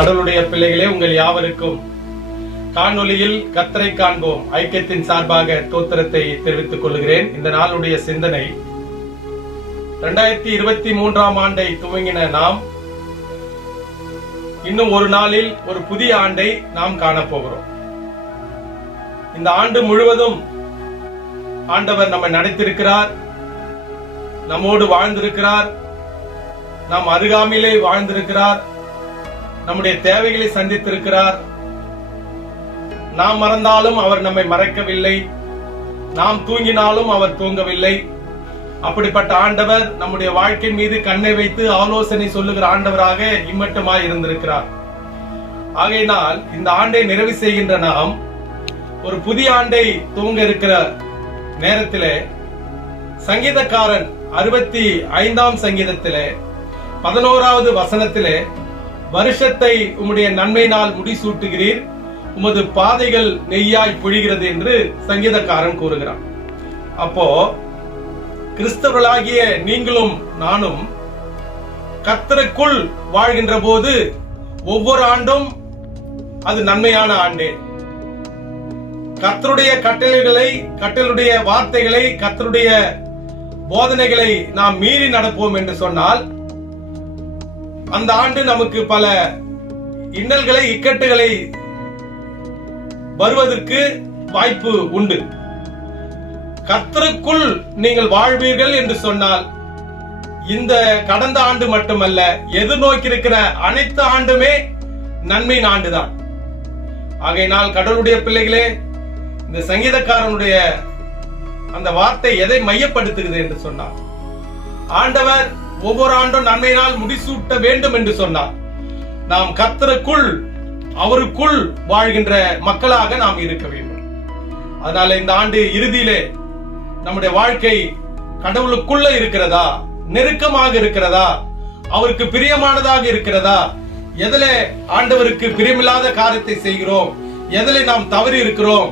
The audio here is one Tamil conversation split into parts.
கடவுளுடைய பிள்ளைகளே, உங்கள் யாவருக்கும் காணொலியில் கர்த்தரை காண்போம் ஐக்கியத்தின் சார்பாக தோத்திரத்தை தெரிவித்துக் கொள்கிறேன். இந்த நாளுடைய சிந்தனை 2023 ஆண்டை துவங்கின நாம் இன்னும் ஒரு நாளில் ஒரு புதிய ஆண்டை நாம் காணப்போகிறோம். இந்த ஆண்டு முழுவதும் ஆண்டவர் நம்மை நடத்திருக்கிறார், நம்மோடு வாழ்ந்திருக்கிறார், நாம் அருகாமையிலே வாழ்ந்திருக்கிறார், நம்முடைய தேவைகளை சந்தித்திருக்கிறார். நாம் மறந்தாலும் அவர் நம்மை மறக்கவில்லை, நாம் தூங்கினாலும் அவர் தூங்கவில்லை. அப்படிப்பட்ட ஆண்டவர் நம்முடைய வாழ்க்கை மீது கண்ணை வைத்து ஆலோசனை சொல்லுகிற ஆண்டவராக இம்மட்டுமாய் இருந்திருக்கிறார். ஆகையினால் இந்த ஆண்டை நிறைவு செய்கின்ற நாம் ஒரு புதிய ஆண்டை துவங்க இருக்கிற நேரத்திலே சங்கீதக்காரன் 65ஆம் சங்கீதத்திலே 11வது வசனத்திலே, வருஷத்தை உம்முடைய நன்மையினால் முடிசூட்டுகிறீர், உமது பாதைகள் நெய்யாய் பொழிகிறது என்று சங்கீதக்காரன் கூறுகிறான். அப்போ கிறிஸ்தவர்களாகிய நீங்களும் நானும் கர்த்தருக்குள் வாழ்கின்ற போது ஒவ்வொரு ஆண்டும் அது நன்மையான ஆண்டே. கர்த்தருடைய கட்டளைகளை, கட்டளையுடைய வார்த்தைகளை, கர்த்தருடைய போதனைகளை நாம் மீறி நடப்போம் என்று சொன்னால் அந்த ஆண்டு நமக்கு பல இன்னல்களை, இக்கட்டுகளை வருவதற்கு வாய்ப்பு உண்டு. கர்த்தருக்குள் நீங்கள் வாழ்வீர்கள் என்று சொன்னால் இந்த கடந்த ஆண்டு மட்டுமல்ல, எதிர்நோக்கி இருக்கிற அனைத்து ஆண்டுமே நன்மையின் ஆண்டுதான். ஆகையினால் கடவுளுடைய பிள்ளைகளே, இந்த சங்கீதக்காரனுடைய அந்த வார்த்தை எதை மையப்படுத்துகிறது என்று சொன்னார், ஆண்டவர் ஒவ்வொரு ஆண்டும் நன்மையினால் முடிசூட்ட வேண்டும் என்று சொன்னார். நாம் கர்த்தருக்குள், அவருக்குள் வாழ்கின்ற மக்களாக நாம் இருக்க வேண்டும். அதனால இந்த ஆண்டு இறுதியிலே நம்முடைய வாழ்க்கை கடவுளுக்குள்ள இருக்கிறதா, நெருக்கமாக இருக்கிறதா, அவருக்கு பிரியமானதாக இருக்கிறதா, எதிலே ஆண்டவருக்கு பிரியமில்லாத காரியத்தை செய்கிறோம், எதிலே நாம் தவறி இருக்கிறோம்,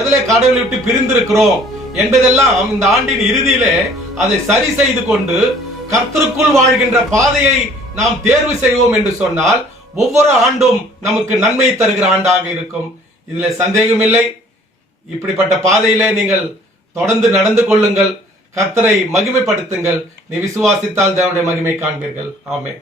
எதிலே கடவுளை விட்டு பிரிந்திருக்கிறோம் என்பதெல்லாம் இந்த ஆண்டின் இறுதியிலே அதை சரி செய்து கொண்டு கர்த்தருக்குள் வாழ்கின்ற பாதையை நாம் தேர்வு செய்வோம் என்று சொன்னால் ஒவ்வொரு ஆண்டும் நமக்கு நன்மை தருகிற ஆண்டாக இருக்கும். இதுல சந்தேகம் இல்லை. இப்படிப்பட்ட பாதையிலே நீங்கள் தொடர்ந்து நடந்து கொள்ளுங்கள், கர்த்தரை மகிமைப்படுத்துங்கள். நீ விசுவாசித்தால் தேவனுடைய மகிமை காண்பீர்கள். ஆமென்.